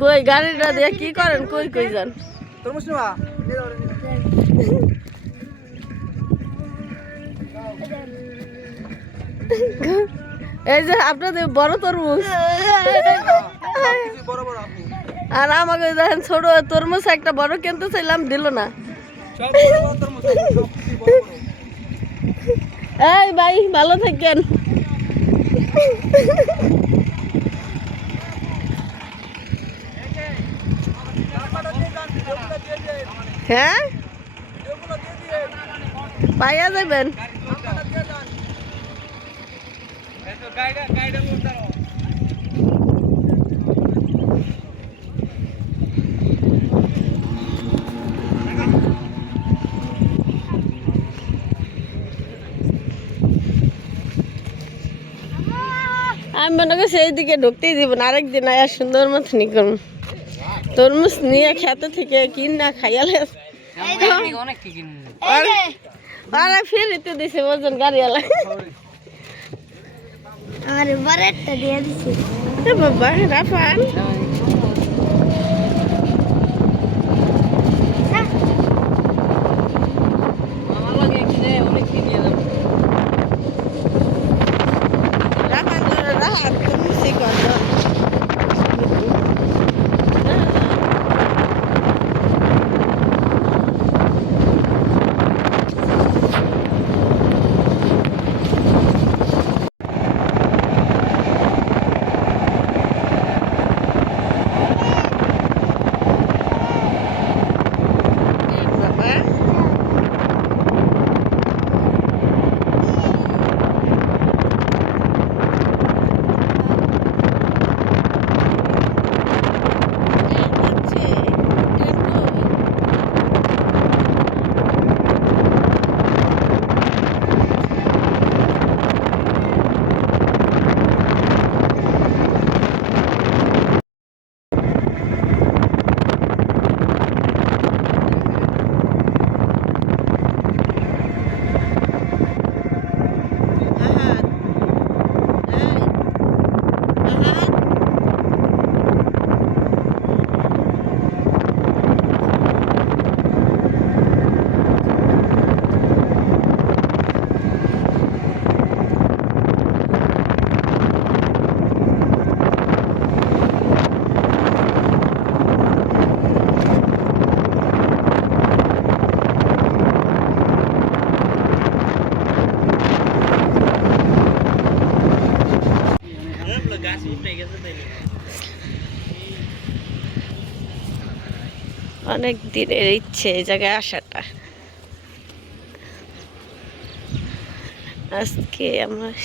কই গাড়িটা দিয়ে কি করেন? কই কই যান? এই যে আপনাদের বড় তরমুজ আর আমাকে দেখেন ছোট তরমুজ একটা বড় কিনতে চাইলাম, দিল না। এই ভাই ভালো থাকেন। হ্যাঁ পাইয়া যাবেন। আমি মনে করছি এইদিকে ঢুকতেই দিব না, আরেকদিন আয়া সুন্দর মতো নিকম তরমুজ নিয়ে খেতে থেকে কিনা খাইয়ালে আরে ফিরিতে দিছে ওজন গাড়িওয়ালা। আমার বারেটটা দিয়ে দিছি বাবা রাফান অনেক দিনের ইচ্ছে এই জায়গায় আসাটা। আজকে আমার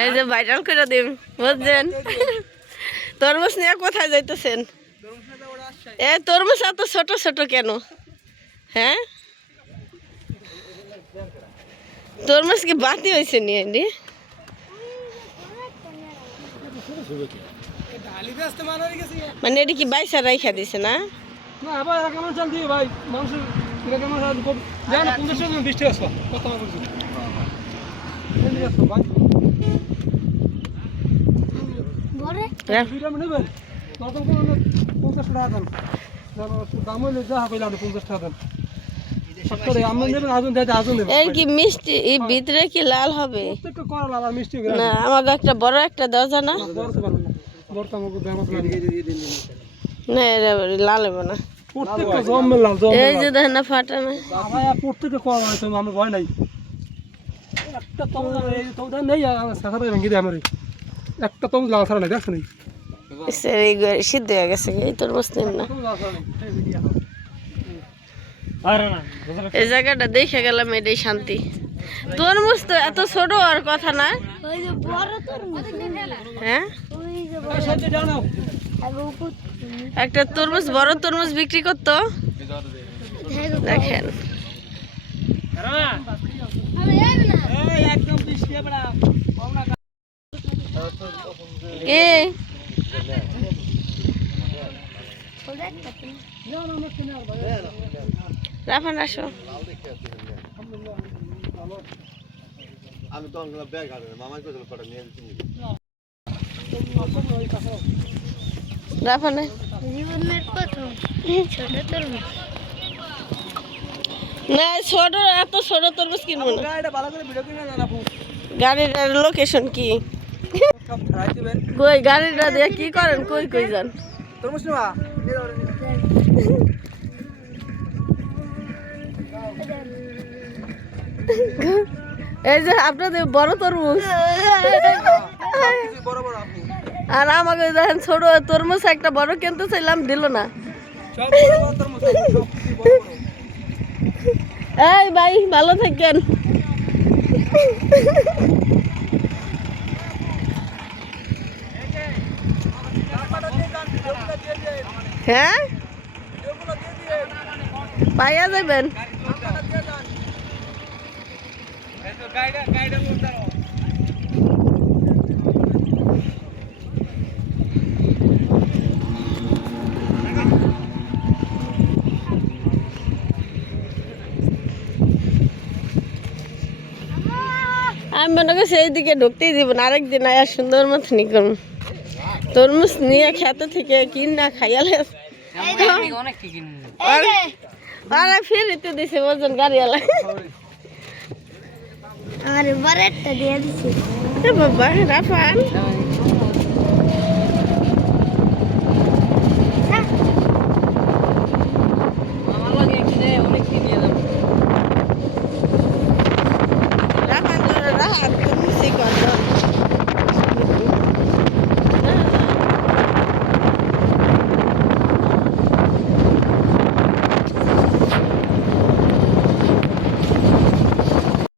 এই যে ভাইরাল করে দিন বুঝছেন। তরমুজ নিয়ে কোথায় যাইতেছেন? এ তরমুজ এত ছোট ছোট কেন? হ্যাঁ তরমুজ কি বাতি হয়েছে নিয়ে মানে এটা কি বাইসা রাইখা দিছে না? এর কি মিষ্টি এই ভিতরে কি লাল হবে না? আমাকে একটা বড় একটা দেওয়া যায় না? না লাল হবে না। এই যে দেখেন না ফাটা না প্রত্যেকটা করা আমার ভয় নাই। একটা নেই একটা তরমুজ লাল ছাড়া নাই, দেখছো নাই সিদ্ধ হয়ে গেছে এই তরমুজ নিন না। এই জায়গাটা দেখে গেলাম, এটাই শান্তি। তরমুজ তো এত ছোট আর কথা না। হ্যাঁ একটা তরমুজ বড় তরমুজ বিক্রি করতো দেখেন। রাফান আসো। আমি তো অনেক ব্যাগ হারে মামাই কইছিল কটা নিয়ে দিচ্ছি রাফানে জীবনের প্রথম ছোট তরমুজ। না ছোট এত ছোট তরমুজ কিনবো না। গাড়িটা ভালো করে ভিডিও কিনে না আপু গাড়িটার লোকেশন কি? সব ফ্রাই দিবেন কই গাড়িটা দিয়ে কি করেন? কই কই যান? তরমুজ নেওয়া এই যে আপনাদের বড় তরমুজ বড় বড় আপু আর আমাকে দেখেন ছোট তরমুজ একটা বড় কিনতে চাইলাম দিল না। সব বড় বড় তরমুজ সব কিছু বড় বড় এই ভাই ভালো থাকেন। হ্যাঁ পাইয়া যাবেন। আমি মনে করছি এইদিকে ঢুকতেই দিব না, আরেকদিন আয়া সুন্দর মতনই করুন। তরমুজ নিয়ে খেতে থেকে কিনা খাইয়ালে আরে ফিরিতে দিছে ওজন গাড়িওয়ালা। আমার বড় একটা দিয়ে দিছি। বাবা রাফান